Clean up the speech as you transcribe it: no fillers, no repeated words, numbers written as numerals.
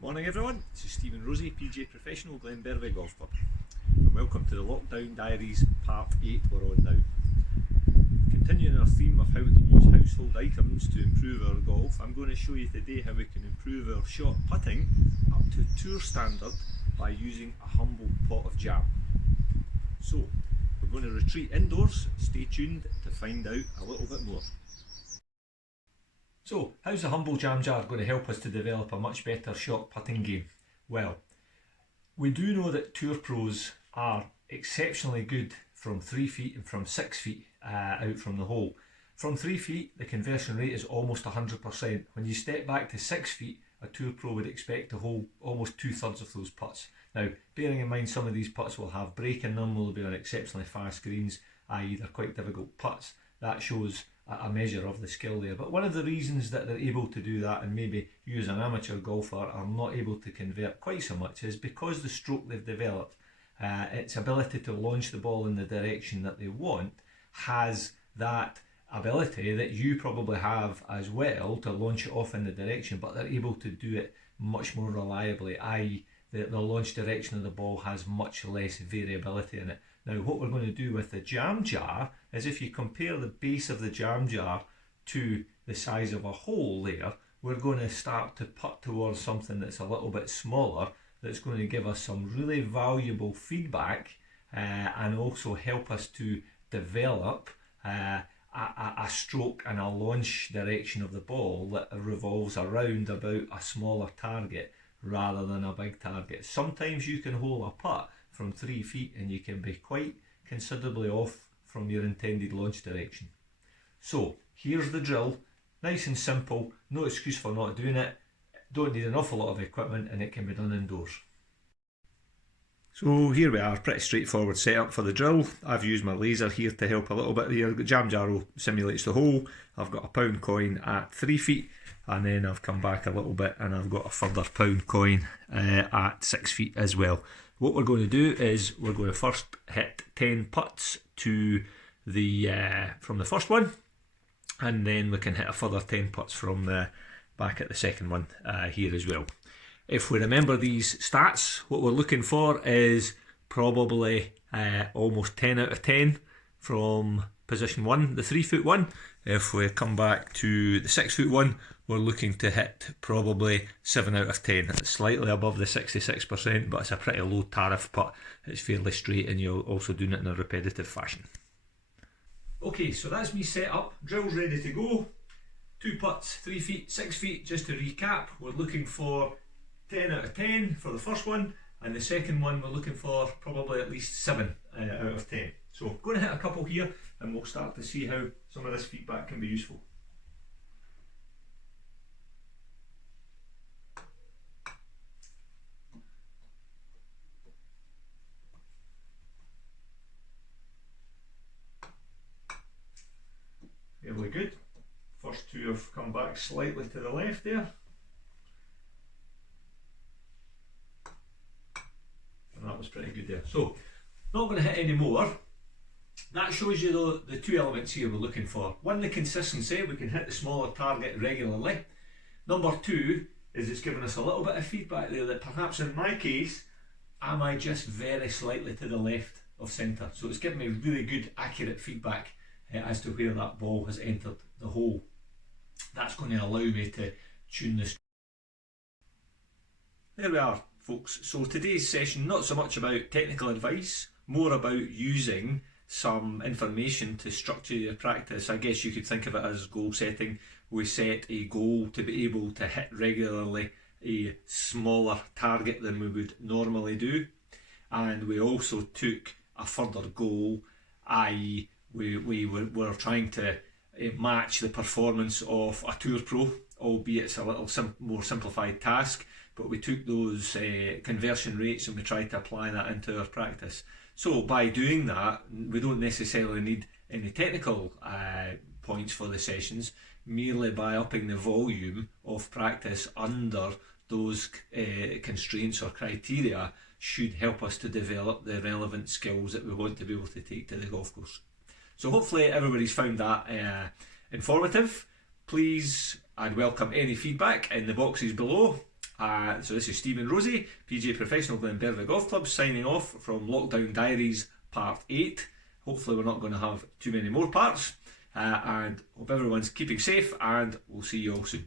Morning everyone, this is Stephen Rosie, PGA Professional, Glenbervie Golf Club, and welcome to the Lockdown Diaries Part 8 we're on now. Continuing our theme of how we can use household items to improve our golf, I'm going to show you today how we can improve our shot putting up to tour standard by using a humble pot of jam. So, we're going to retreat indoors, stay tuned to find out a little bit more. So, how's the humble jam jar going to help us to develop a much better shot putting game? Well, we do know that tour pros are exceptionally good from 3 feet and from 6 feet out from the hole. From 3 feet, the conversion rate is almost 100%. When you step back to 6 feet, a tour pro would expect to hold almost 2/3 of those putts. Now, bearing in mind some of these putts will have break in them, will be on exceptionally fast greens, i.e. they're quite difficult putts. That shows a measure of the skill there. But one of the reasons that they're able to do that and maybe you as an amateur golfer are not able to convert quite so much is because the stroke they've developed, its ability to launch the ball in the direction that they want, has that ability that you probably have as well to launch it off in the direction, but they're able to do it much more reliably, i.e. the launch direction of the ball has much less variability in it. Now what we're going to do with the jam jar is if you compare the base of the jam jar to the size of a hole there, we're going to start to putt towards something that's a little bit smaller, that's going to give us some really valuable feedback and also help us to develop a stroke and a launch direction of the ball that revolves around about a smaller target rather than a big target. Sometimes you can hole a putt from 3 feet and you can be quite considerably off from your intended launch direction. So here's the drill, nice and simple, no excuse for not doing it, don't need an awful lot of equipment and it can be done indoors. So here we are, pretty straightforward setup for the drill. I've used my laser here to help a little bit here. The jam jar simulates the hole. I've got a pound coin at 3 feet and then I've come back a little bit and I've got a further pound coin at 6 feet as well. What we're going to do is we're going to first hit 10 putts to the from the first one, and then we can hit a further 10 putts from the back at the second one here as well. If we remember these stats, what we're looking for is probably almost 10 out of 10 from position 1, the 3 foot one. If we come back to the 6 foot one, we're looking to hit probably 7 out of 10. It's slightly above the 66%, but it's a pretty low tariff putt. It's fairly straight and you're also doing it in a repetitive fashion. Okay, so that's me set up, drill's ready to go. 2 putts, 3 feet, 6 feet, just to recap, we're looking for 10 out of 10 for the first one, and the second one we're looking for probably at least 7 out of 10. So I'm going to hit a couple here and we'll start to see how some of this feedback can be useful. Fairly good. First two have come back slightly to the left there. And that was pretty good there. So, not going to hit any more. That shows you though the two elements here we're looking for. One, the consistency, we can hit the smaller target regularly. Number two is it's giving us a little bit of feedback there that perhaps in my case, am I just very slightly to the left of centre. So it's giving me really good accurate feedback as to where that ball has entered the hole. That's going to allow me to tune this. There we are, folks. So today's session, not so much about technical advice, more about using some information to structure your practice. I guess you could think of it as goal setting. We set a goal to be able to hit regularly a smaller target than we would normally do, and we also took a further goal, i.e. we were trying to match the performance of a tour pro, albeit it's a little more simplified task, but we took those conversion rates and we tried to apply that into our practice. So by doing that, we don't necessarily need any technical points for the sessions, merely by upping the volume of practice under those constraints or criteria should help us to develop the relevant skills that we want to be able to take to the golf course. So hopefully everybody's found that informative. Please, I'd welcome any feedback in the boxes below. So this is Stephen Rosie, PGA Professional Glenbervie Golf Club, signing off from Lockdown Diaries Part 8. Hopefully we're not going to have too many more parts. And hope everyone's keeping safe, and we'll see you all soon.